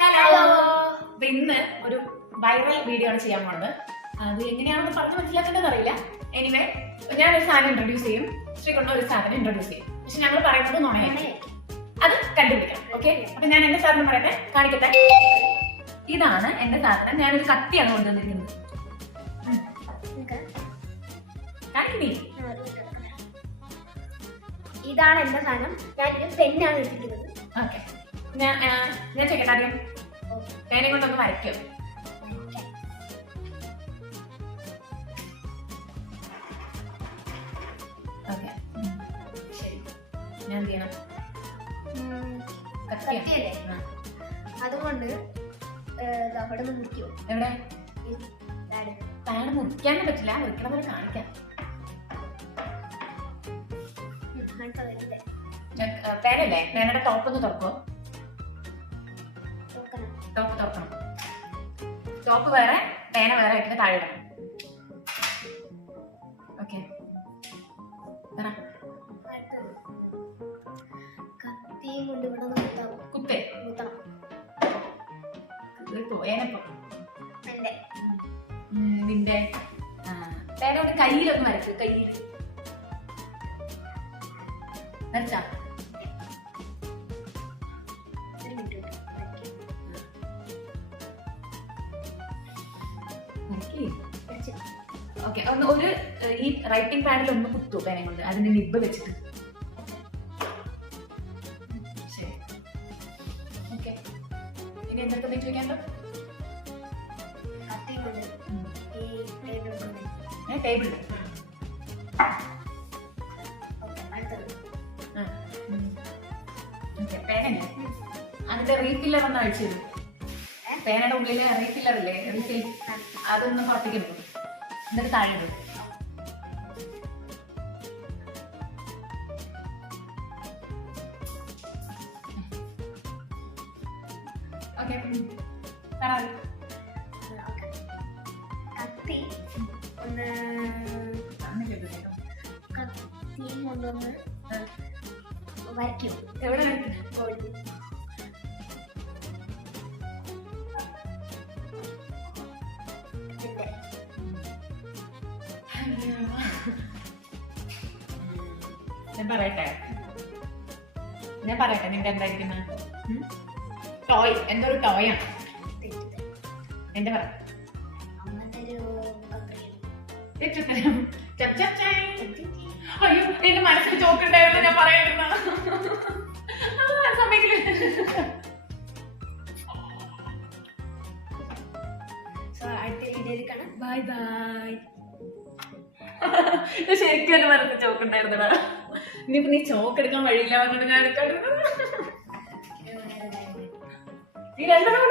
Hello അപ്പൊ ഇന്ന് ഒരു വൈറൽ വീഡിയോ ആണ് ചെയ്യാൻ പോണത്. അത് എങ്ങനെയാണെന്ന് പറഞ്ഞു മനസ്സിലാക്കേണ്ടത് അറിയില്ല. എനിവേ ഞാൻ ഒരു സാധനം ഇൻട്രൊഡ്യൂസ് ചെയ്യും. ശ്രീകൊണ്ട് ഒരു സാധനം ഇൻട്രൊഡ്യൂസ് ചെയ്യും. പക്ഷെ ഞങ്ങൾ പറയുന്നത് നോയാണ് അത് കണ്ടുപിടിക്കണം ഓക്കെ അപ്പൊ ഞാൻ എന്റെ സാധനം പറയട്ടെ? കാണിക്കട്ടെ? ഇതാണ് എന്റെ സാധനം. ഞാനൊരു കത്തിയാണ് കൊണ്ടുവന്നിരിക്കുന്നത്. കാണിക്കുന്നേ ഇതാണ് എന്റെ സാധനം. ഞാൻ ഇത് പെന്നാണ് എടുത്തിരിക്കുന്നത്. ഓക്കെ ഞാൻ ഞാൻ ചെയ്യട്ടെ ആദ്യം? പേനെ കൊണ്ടൊന്ന് വരയ്ക്കും. ഞാൻ എന്ത് ചെയ്യണം? കത്തിയല്ലേ? അതുകൊണ്ട് അവിടെ നിന്ന് മുറിക്കുമോ എവിടെ? പാഡ്. മുറിക്കാനും പറ്റില്ല. മുറിക്കണം പോലെ കാണിക്കാം. പേനല്ലേ പേനയുടെ ടോപ്പ് ഒന്ന് തുറക്കോ ടോപ്പ് തുറക്കണം ടോപ്പ് വേറെ പേന വേറെ ഇട്ടിട്ട് താഴെ ഇടണം. ഓക്കെ കുത്തേ. നിന്റെ പേന കൊണ്ട് കയ്യിലൊന്ന് വരയ്ക്ക് കയ്യിൽ വരച്ചാ ഓക്കെ ഒന്ന് ഒരു ഈ റൈറ്റിംഗ് പാഡിൽ ഒന്ന് കുത്തു പേന കൊണ്ട് അതിന്റെ നിബ് വെച്ചിട്ട്. ശരി. ഓക്കെ ഇനി എന്തൊക്കെ ചോദിക്കാണ്ടോ ടേബിൾ അതിന്റെ റീഫില്ലർ ഒന്ന് അഴിച്ചു പേനയുടെ ഉള്ളിലെ റീഫില്ലർ ഇല്ലേ? റീഫിൽ അതൊന്ന് പുറത്തേക്ക് എന്നിട്ട് താഴെ ഓക്കെ ഓക്കെ കത്തി. ഒന്ന് കത്തി കൊണ്ടുവന്ന് വരയ്ക്കും. എവിടെ വരയ്ക്കുന്നത് ഞാൻ പറയട്ടെ? ഞാൻ പറയട്ടെ നിങ്ങൾക്ക് എന്തായിരിക്കുന്ന? ടോയ് എന്തൊരു ഒരു ടോയ് ആണ്? തെറ്റിദ്ധ. എന്റെ പറ. അയ്യോ എന്റെ മനസ്സിൽ ചോക്കുണ്ടായിരുന്നു ഞാൻ പറയാതിരുന്ന. സമയത്തിൽ അടുത്ത വീഡിയോയിൽ കാണാം. ബൈ ബൈ ശരിക്കും എന്റെ മനസ്സിൽ ചോക്കുണ്ടായിരുന്നടാ ഇനിയിപ്പോ നീ ചോക്ക് എടുക്കാൻ വഴിയില്ല പറഞ്ഞിട്ട് ഞാൻ എടുക്കാൻ നീ രണ്ടെണ്ണം